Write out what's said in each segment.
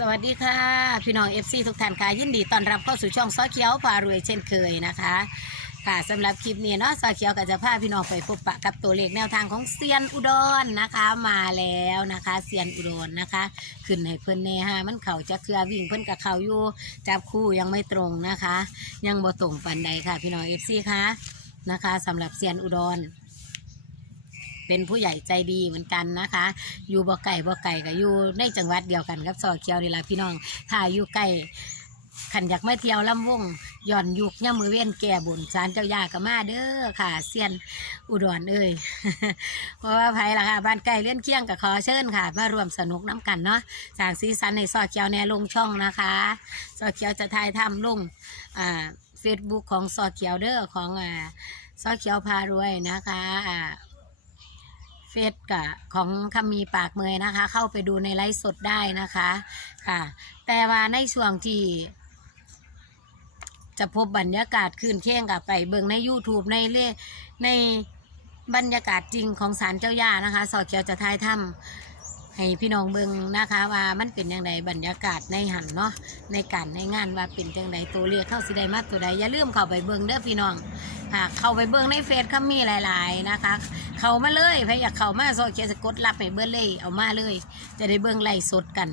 สวัสดีค่ะ พี่น้อง FC ทุกท่านค่ะยินดีต้อนรับเข้าสู่ช่องซอเขียวพารวยเช่นเคยนะคะ ค่ะสำหรับคลิปนี้เนาะซอเขียวก็จะพาพี่น้องไปพบปะกับตัวเลขแนวทางของเซียนอุดรนะคะมาแล้วนะคะเซียนอุดรนะคะขึ้นให้เพิ่นเน่ฮะมันเข่าจะเคลือวิ่งเพิ่นกับเขาอยู่จับคู่ยังไม่ตรงนะคะ ยังบ่ตรงปันใดค่ะ พี่น้อง FC ค่ะนะคะสำหรับเซียนอุดร เป็นผู้ใหญ่ใจดีเหมือนกันนะคะ อยู่บ่ไก่บ่ไก่ก็อยู่ในจังหวัดเดียวกันกับซอเคียวนี่ละพี่น้องถ้าอยู่ใกล้ขันอยากมาเที่ยวลำวงหย่อนยุกย่ามือเว้นแก่บุญสารเจ้าย่าก็มาเด้อค่ะเซียนอุดรเอ้ยเพราะว่าไผล่ะค่ะบ้านใกล้เล่นเคียงกับขอเชิญค่ะ มารวมสนุกน้ำกันเนาะสางสีสันในซอเคียวแน่ลงช่องนะคะซอเคียวจะถ่ายทำลงอ่าเฟซบุ๊กของซอเคียวเด้อของอ่าซอเคียวพารวยนะคะอ่า ฟซกับของคำมีปากเมยนะคะ เข้าไปดูในไลฟ์สดได้นะคะค่ะ แต่ว่าในช่วงที่จะพบบรรยากาศคืนเค้งกับไปเบิ่งใน YouTube ในเล่ในบรรยากาศจริงของศาลเจ้าย่านะคะ สอดเขียวจะทายถ้ำ ให้พี่น้องเบิ่งนะคะว่ามันเป็นยังไงบรรยากาศในหันเนาะในการในงานว่าเป็นจังไดตัวเลขเข้าสิได้มาตัวใดอย่าลืมเข้าไปเบิ่งเด้อพี่น้องค่ะเข้าไปเบิ่งในเฟซเขามีหลาย ๆนะคะ เข้ามาเลยใครอยากเข้ามาโซเชียลสกดรับไปเบิ่งเลยเอามาเลย จะได้เบิ่งไล่สดกัน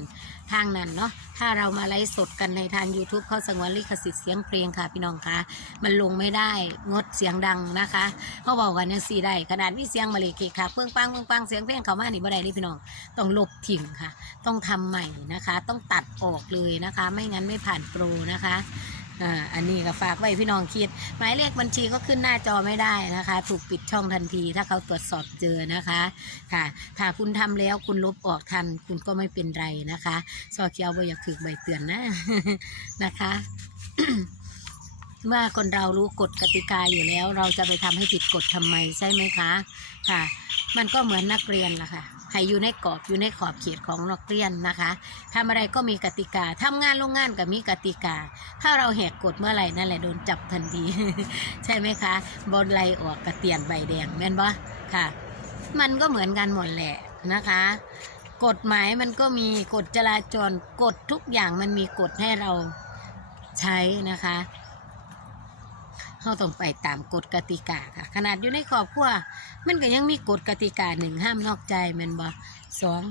ทางนั้นเนาะ ถ้าเรามาไลฟ์สดกันในทาง YouTube เขาสงวนลิขสิทธิ์เสียงเพลงค่ะพี่น้องคะมันลงไม่ได้งดเสียงดังนะคะเขาบอกกันเนี่ยสี่ได้ขนาดมีเสียงมาเลยเกค่ะเพิ่งปังเพิ่งปังเสียงเพลงเขามานี่บ่ได้นี่พี่น้องต้องลบทิ้งค่ะ ต้องทำใหม่นะคะ ต้องตัดออกเลยนะคะ ไม่งั้นไม่ผ่านโปรนะคะ อ่าอันนี้ก็ฝากไว้พี่น้องคิด หมายเลขบัญชีก็ขึ้นหน้าจอไม่ได้นะคะ ถูกปิดช่องทันที ถ้าเขาตรวจสอบเจอนะคะค่ะถ้าคุณทำแล้วคุณลบออกทัน คุณก็ไม่เป็นไรนะคะซอเคียวบอยากถือใบเตือนนะนะคะเมื่อคนเรารู้กฎกติกาอยู่แล้ว เราจะไปทำให้ผิดกฎทำไมใช่ไหมคะ ค่ะ มันก็เหมือนนักเรียนล่ะค่ะ ให้อยู่ในกรอบอยู่ในขอบเขตของนักเรียนนะคะทำอะไรก็มีกติกาทำงานโรงงานก็มีกติกา ถ้าเราแหกกฎเมื่อไหร่นั่นแหละโดนจับทันที ใช่ไหมคะบนไลออกกระเตียนใบแดงแม่นบ่ค่ะ มันก็เหมือนกันหมดแหละนะคะกฎหมายมันก็มีกฎจราจรกฎทุกอย่างมันมีกฎให้เราใช้นะคะ เราต้องไปตามกฎกติกาค่ะ ขนาดอยู่ในครอบครัวมันก็ยังมีกฎกติกาหนึ่งห้ามนอกใจแม่นบ่สอง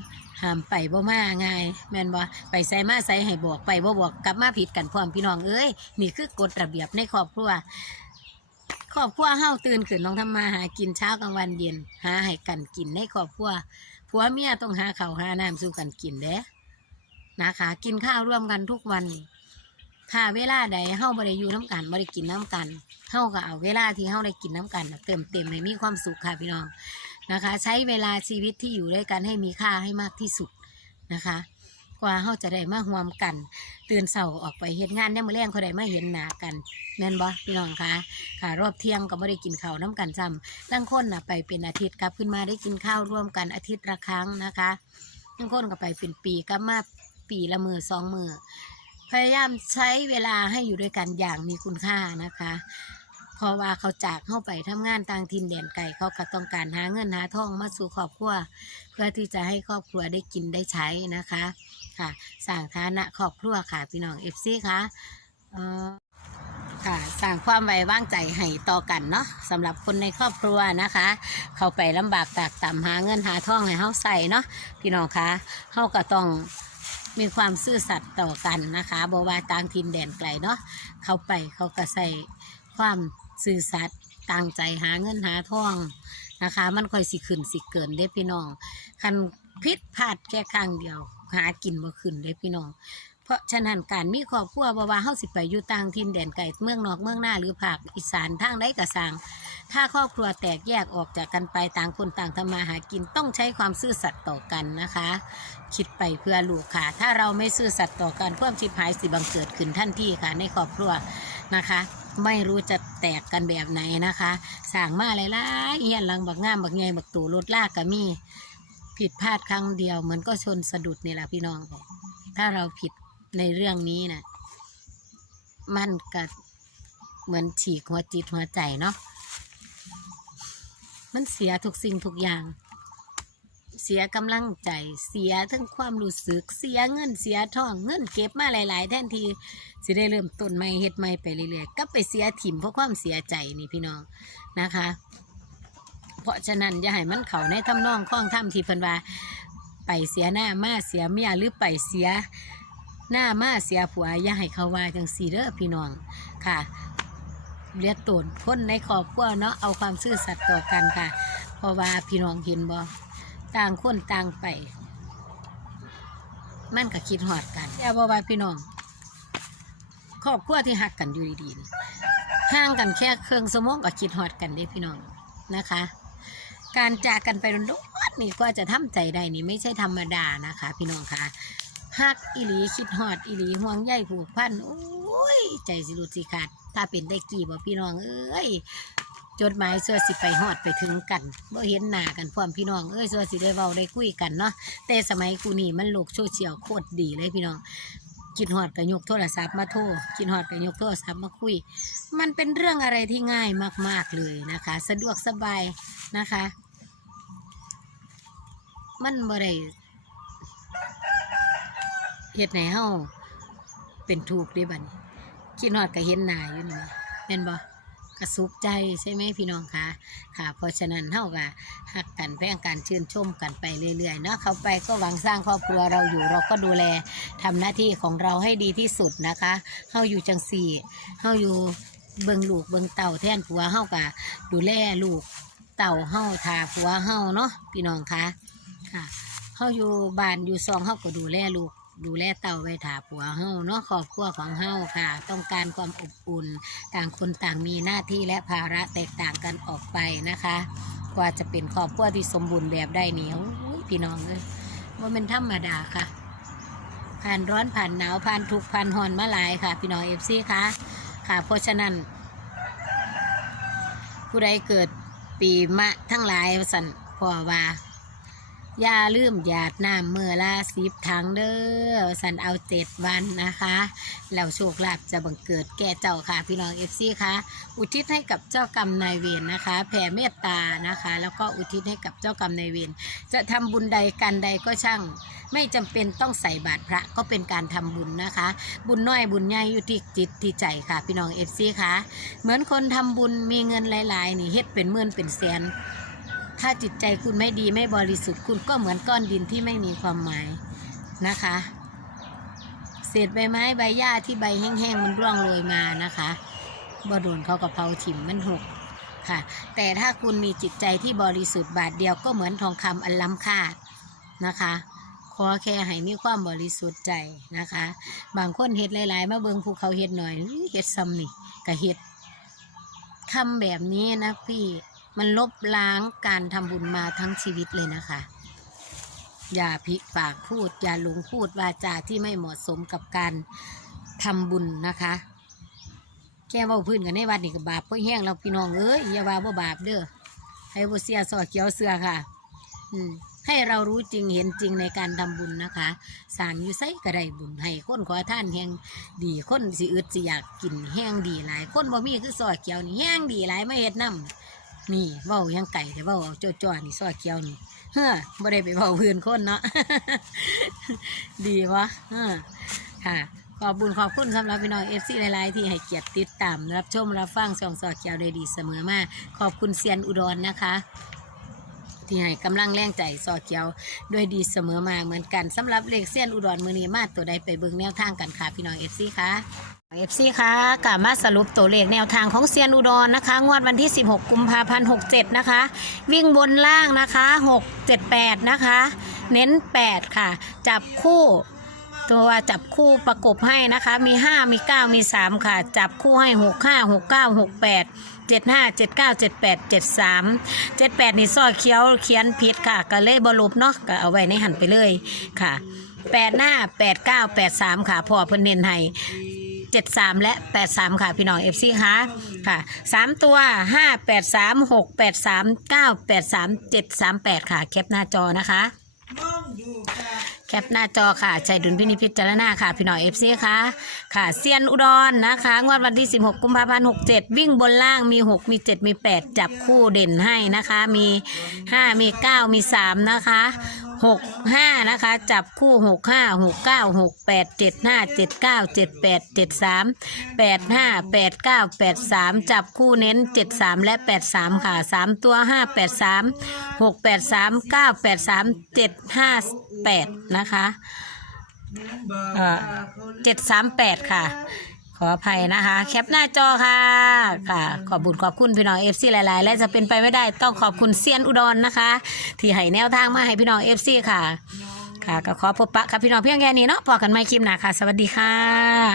ห้ามไปบ่มาง่ายแม่นบ่ไปใส่มาใส่ให้บอกไปบ่บอกกลับมาผิดกันพร้อมพี่น้องเอ้ยนี่คือกฎระเบียบในครอบครัวครอบครัวเฮาตื่นขึ้นต้องทำมาหากินเช้ากลางวันเย็นหาให้กันกินในครอบครัวผัวเมียต้องหาเขาหาน้ำสู่กันกินเด้นะคะ กินข้าวร่วมกันทุกวัน ถ้าเวลาใดเฮาบ่ได้อยู่น้ำกันบ่ได้กินน้ำกันเฮาก็เอาเวลาที่เฮาได้กินน้ำกันเติมเต็มให้มีความสุขค่ะพี่น้องนะคะ ใช้เวลาชีวิตที่อยู่ด้วยกันให้มีค่าให้มากที่สุดนะคะ กว่าเฮาจะได้มาห่วมกัน ตื่นเสาออกไปเฮ็ดงานเนี่ยามมื้อแรงเขาได้มาเห็นหน้ากันแม่นบ่พี่น้องคะค่ะ รอบเที่ยงก็บ่ได้กินข้าวน้ำกันซ้ำบางคนน่ะไปเป็นอาทิตย์กลับขึ้นมาได้กินข้าวร่วมกันอาทิตย์ละครั้งนะคะบางคนก็ไปเป็นปีกลับมาปีละมือสองมือ พยายามใช้เวลาให้อยู่ด้วยกันอย่างมีคุณค่านะคะเพราะว่าเขาจากเข้าไปทำงานต่างถิ่นแดนไกลเขาก็ต้องการหาเงินหาทองมาสู่ครอบครัวเพื่อที่จะให้ครอบครัวได้กินได้ใช้นะคะค่ะสร้างฐานะครอบครัวค่ะพี่น้องเอฟซีค่ะค่ะสร้างความไว้วางใจให้ต่อกันเนาะสำหรับคนในครอบครัวนะคะ เขาไปลำบากตากต่ำหาเงินหาทองให้เฮาใส่เนาะพี่น้องคะเฮาก็ต้อง มีความซื่อสัตย์ต่อกันนะคะบว่าต่างถิ่นแดนไกลเนาะเขาไปเขาก็ใส่ความซื่อสัตย์ตั้งใจหาเงินหาทองนะคะ มันค่อยสิขึ้นสิเกินเด้พี่น้องคันพิษพลาดแค่ครั้งเดียว หากินบ่ขึ้นเลยพี่น้องเพราะฉะนั้นการมีครอบครัวบ่ว่าเฮาสิไปอยู่ต่างถิ่นแดนไกลเมืองนอกเมืองหน้าหรือภาคอีสานทางใดก็สร้าง ถ้าครอบครัวแตกแยกออกจากกันไปต่างคนต่างทำมาหากินต้องใช้ความซื่อสัตย์ต่อกันนะคะ คิดไปเพื่อลูกค่ะ ถ้าเราไม่ซื่อสัตย์ต่อกันความชิบหายสิบังเกิดขึ้นทันทีค่ะ ในครอบครัวนะคะไม่รู้จะแตกกันแบบไหนนะคะ สั่งมาหลายๆเฮียนลังบักง่ามบักใหญ่บักตู่รถลากก็มีผิดพลาดครั้งเดียวเหมือนก็ชนสะดุดนี่แหละพี่น้องบอกถ้าเราผิดในเรื่องนี้นะมันก็เหมือนฉีกหัวจิตหัวใจเนาะ มันเสียทุกสิ่งทุกอย่าง เสียกำลังใจ เสียทั้งความรู้สึก เสียเงิน เสียทอง เงินเก็บมาหลาย ๆ แทนทีสิได้เริ่มต้นใหม่เฮ็ดใหม่ไปเรื่อยๆ ก็ไปเสียถิ่มเพราะความเสียใจนี่พี่น้องนะคะ เพราะฉะนั้นอย่าให้มันเข้าในทำนองข้องถ้ำที่เพิ่นว่า ไปเสียหน้ามาเสียเมียหรือไปเสียหน้ามาเสียผัวอย่าให้เขาว่าจังสีเด้อพี่น้องค่ะ เลียดตนคนในครอบครัวเนาะเอาความซื่อสัตย์ต่อกันค่ะ เพราะว่าพี่น้องเห็นบ่ต่างคนต่างไป มันก็คิดหอดกันแต่บ่ว่าพี่น้องครอบครัวที่หักกันอยู่ดีๆห่างกันแค่เครื่องสมองก็คิดหอดกันเด้พี่น้องนะคะ การจากกันไปโดนๆนี่ก็จะทำใจได้นี่ไม่ใช่ธรรมดานะคะ พี่น้องคะฮักอีหลีคิดฮอดอีหลีห่วงใยผูกพันโอ้ ย ใจสิรุดสิขาด ถ้าเป็นได้กี่บ่พี่น้องเอ้ยจดหมายเสื้อสิไปฮอดไปถึงกันบ่เห็นหน้ากันพร้อมพี่น้องเอ้ยเสื้อสิได้เว้าได้คุยกันเนาะแต่สมัยกูนี่มันโลกโซเชียลโคตรดีเลยพี่น้องคิดฮอดก็ยกโทรศัพท์มาโทรคิดฮอดก็ยกโทรศัพท์มาคุย มันเป็นเรื่องอะไรที่ง่ายมาก ๆเลยนะคะ สะดวกสบายนะคะ มันบ่ได้เฮ็ดให้เฮาเป็นทุกด้บัดนี้ คิดฮอดก็เห็นหน้าอยู่นี่แม่นบ่ก็สุขใจใช่ไหมพี่น้องคะค่ะ เพราะฉะนั้นเฮาก็ฮักกันแพงกันชื่นชมกันไปเรื่อยๆเนาะเข้าไปก็หวังสร้างครอบครัวเราอยู่เราก็ดูแลทำหน้าที่ของเราให้ดีที่สุดนะคะเฮาอยู่จังสี่เฮาอยู่เบิ่งลูกเบิ่งเต่าแท่นผัวเฮาก็ดูแลลูกเต่าเฮาทาผัวเฮาเนาะพี่น้องคะค่ะเฮาอยู่บ้านอยู่ซองเฮาก็ดูแลลูก ดูแลเต่าไว้ถาผัวเฮาเนาะครอบครัวของเฮาค่ะ ต้องการความอบอุ่น ต่างคนต่างมีหน้าที่และภาระแตกต่างกันออกไปนะคะ กว่าจะเป็นครอบครัวที่สมบูรณ์แบบได้เหนียวพี่น้องเลยว่าเป็นธรรมดาค่ะ ผ่านร้อนผ่านหนาวผ่านทุกผ่านหอนมาหลายค่ะ พี่น้องเอฟซีค่ะค่ะ เพราะฉะนั้น ผู้ใดเกิดปีมะทั้งหลายสันพ่อว่า อย่าลืมหยาดน้ำเมื่อละสิบถังเด้อสันเอาเจ็ดวันนะคะแล้วโชคลาภจะบังเกิดแก่เจ้าค่ะ พี่น้องเอฟซีค่ะอุทิศให้กับเจ้ากรรมนายเวรนะคะ แผ่เมตตานะคะ แล้วก็อุทิศให้กับเจ้ากรรมนายเวรจะทำบุญใดกันใดก็ช่าง ไม่จำเป็นต้องใส่บาตรพระก็เป็นการทำบุญนะคะ บุญน้อยบุญใหญ่อยู่ที่จิตที่ใจค่ะ พี่น้องเอฟซีค่ะเหมือนคนทำบุญมีเงินหลายๆนี่เฮ็ดเป็นหมื่นเป็นแสน ถ้าจิตใจคุณไม่ดีไม่บริสุทธิ์ คุณก็เหมือนก้อนดินที่ไม่มีความหมายนะคะ เศษใบไม้ใบหญ้าที่ใบแห้งๆมันร่วงโรยมานะคะบ่โดนเขากับเผาถิ่มมันหกค่ะ แต่ถ้าคุณมีจิตใจที่บริสุทธิ์บาทเดียวก็เหมือนทองคำอันล้ำค่านะคะ ขอแค่ให้มีความบริสุทธิ์ใจนะคะ บางคนเฮ็ดหลายๆ มาเบิงภูเขาเฮ็ดหน่อยเฮ็ดซ้ำนี่ก็เฮ็ดทำแบบนี้นะพี่ มันลบล้างการทำบุญมาทั้งชีวิตเลยนะคะ อย่าพิปากพูด อย่าหลงพูดวาจาที่ไม่เหมาะสมกับการทำบุญนะคะ แค่เว่าพื้นกันในวัดนี่ก็บบาปเพื่อแห้งเราพี่น้องเอ้ยอย่าว่าบ่บาปเด้อให้บเสียสอเขียวเสือค่ะ อืมให้เรารู้จริงเห็นจริงในการทำบุญนะคะสร้างอยู่ไสก็ได้บุญให้คนขอท่านแห่งดีคนสิอึดสิอยากกินแห้งดีหลาย คนบ่มีคือซอยเขียวนี่แห้งดีหลายไม่เฮ็ดน้ำ นี่เว้ายังไก่แต่เว้าเอาจ่อๆนี่ซอยเขียวนี่เฮ้อบ่ได้ไปเว้าพื้นคนเนาะ ดีวะเออค่ะ ขอบบุญขอบคุณสำหรับพี่น้องเอฟซีหลายๆ ที่ให้เกียรติติดตาม รับชมรับฟังช่องซอยเขียวได้ดีเสมอมา ขอบคุณเซียนอุดรนะคะ ที่ให้กำลังแรงใจซอเกียวด้วยดีเสมอมาเหมือนกันสำหรับเลขเส้นอุดรมือนีมาตัวใดไปเบิ่งแนวทางกันค่ะพี่น้องเอฟซีค่ะ เอฟซีคะกลับมาสรุปตัวเลขแนวทางของเซียนอุดรนะคะ งวดวันที่ 16 กุมภาพันธ์ 67 นะคะ วิ่งบนล่างนะคะ 6 7 8 นะคะ เน้น 8 ค่ะ จับคู่ ตัวจับคู่ประกบให้นะคะ มี 5 มี 9 มี 3 ค่ะ จับคู่ให้ 6 5 6 9 6 8 7 5 7 9 7 8 7 3 7 8 นี่ซ้อเขียวเขียนผิดค่ะ ก็เลยบรุปเนาะก็เอาไว้ในหันไปเลยค่ะ 8 หน้า 8 9 8 3 ค่ะพอเพิ่นเน้นให้ 73 และ 83 ค่ะ พี่น้อง FC คะค่ะ 3 ตัว 5 8 3 6 8 3 9 8 3 7 3 8 ค่ะ แคปหน้าจอนะคะ แคปหน้าจอค่ะใจดุลพินิจพิจารณาค่ะ พี่น้องเอฟซีค่ะ ค่ะเซียนอุดรนะคะ งวดวันที่ 16 กุมภาพันธ์ 67 วิ่งบนล่างมี 6 มี 7 มี 8 จับคู่เด่นให้นะคะ มี 5 มี 9 มี 3 นะคะ 6 5นะคะ จับคู่6 5 6 9 6 8 7 5 7 9 7 8 7 3 8 5 8 9 8 3จับคู่เน้น7 3และ8 3ค่ะ3ตัว5 8 3 6 8 3 9 8 3 7 5 8นะคะเอ่อ7 3 8ค่ะข ออภัยนะคะ แคปหน้าจอค่ะค่ะ ขอบบุญขอบคุณพี่น้องเอฟซีหลาย ๆ และจะเป็นไปไม่ได้ต้องขอบคุณเซียนอุดรนะคะ ที่ให้แนวทางมาให้พี่น้องเอฟซีค่ะ ค่ะก็ขอพบปะกับพี่น้องเพียงแค่นี้เนาะพอกันไม่คลิปหน้าค่ะ สวัสดีค่ะ